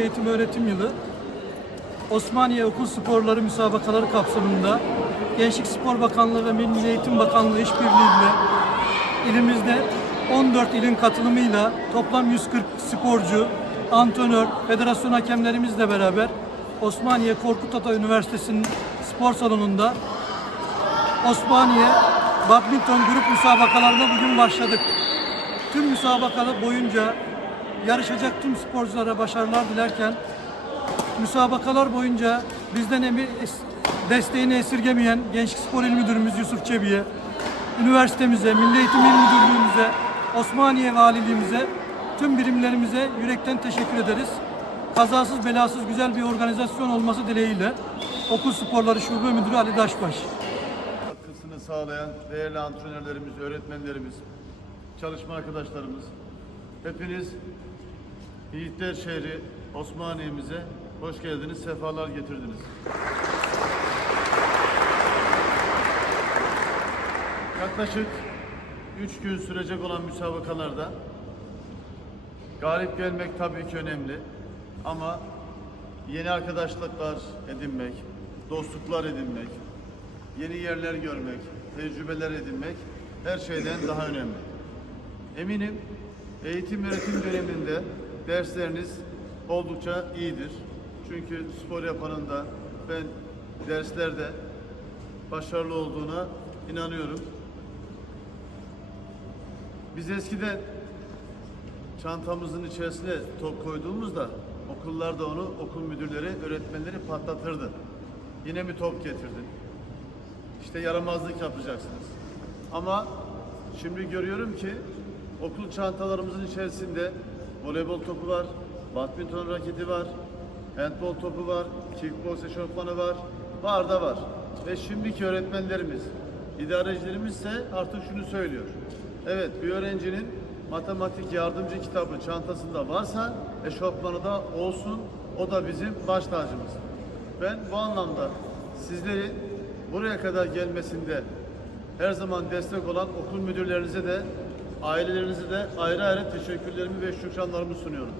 eğitim öğretim yılı Osmaniye Okul Sporları müsabakaları kapsamında Gençlik Spor Bakanlığı ve Milli Eğitim Bakanlığı işbirliğiyle ilimizde 14 ilin katılımıyla toplam 140 sporcu, antrenör, federasyon hakemlerimizle beraber Osmaniye Korkut Ata Üniversitesi'nin spor salonunda Osmaniye Badminton grup müsabakalarına bugün başladık. Tüm müsabakalar boyunca yarışacak tüm sporculara başarılar dilerken müsabakalar boyunca bizden emi, es- desteğini esirgemeyen Gençlik Spor İl Müdürümüz Yusuf Çebi'ye, üniversitemize, Milli Eğitim İl Müdürlüğümüze, Osmaniye Valiliğimize, tüm birimlerimize yürekten teşekkür ederiz. Kazasız belasız güzel bir organizasyon olması dileğiyle Okul Sporları Şube Müdürü Ali Daşbaş. katkısını sağlayan değerli antrenörlerimiz, öğretmenlerimiz, çalışma arkadaşlarımız, hepiniz Yiğitler şehri Osmaniye'mize hoş geldiniz, sefalar getirdiniz. Yaklaşık 3 gün sürecek olan müsabakalarda galip gelmek tabii ki önemli ama yeni arkadaşlıklar edinmek, dostluklar edinmek, yeni yerler görmek, tecrübeler edinmek her şeyden daha önemli. Eminim eğitim öğretim döneminde dersleriniz oldukça iyidir. Çünkü spor yapanın da ben derslerde başarılı olduğuna inanıyorum. Biz eskiden çantamızın içerisine top koyduğumuzda okullarda onu okul müdürleri, öğretmenleri patlatırdı. Yine mi top getirdin? İşte yaramazlık yapacaksınız. Ama şimdi görüyorum ki okul çantalarımızın içerisinde voleybol topu var, badminton raketi var, handbol topu var, kickbox eşofmanı var, var da var. Ve şimdiki öğretmenlerimiz, idarecilerimiz ise artık şunu söylüyor. Evet bir öğrencinin matematik yardımcı kitabı çantasında varsa eşofmanı da olsun. O da bizim baş tacımız. Ben bu anlamda sizlerin buraya kadar gelmesinde her zaman destek olan okul müdürlerinize de ailelerinize de ayrı ayrı teşekkürlerimi ve şükranlarımı sunuyorum.